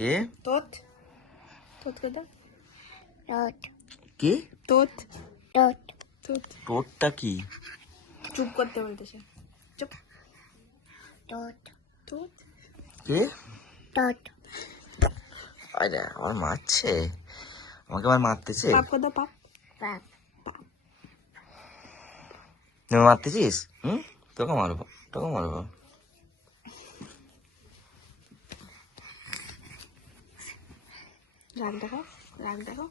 কে? তোত কে দাও। কে? তোত। তোরটা কি? চুপ করতে বলতেছে। চুপ। তোত কে? আরে আমার মারছে, আমাকে আবার মারতেছে। পাপ কর দাও, পাপ। তুমি মারতেছিস? তোকে মারবো। রাগ দেখো।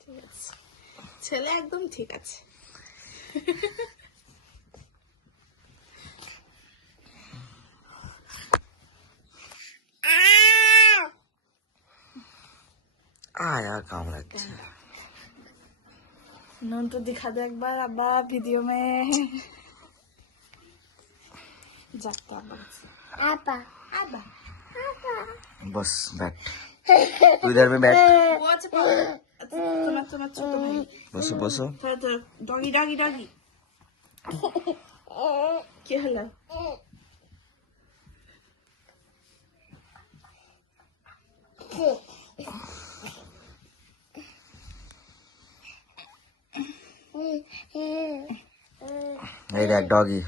ঠিক আছে, ছেলে একদম ঠিক আছে। आया कामड़ाচ্ছে। नून तो दिखा दो एक बार अब्बा वीडियो में। जाता अब्बा। बस बैठ, तू इधर में बैठ। वो अच्छा तुम्हारा छोटा भाई। बसो। थोड़ा डॉगी। क्या हला? ये देख डॉगी।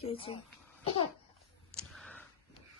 कैसे?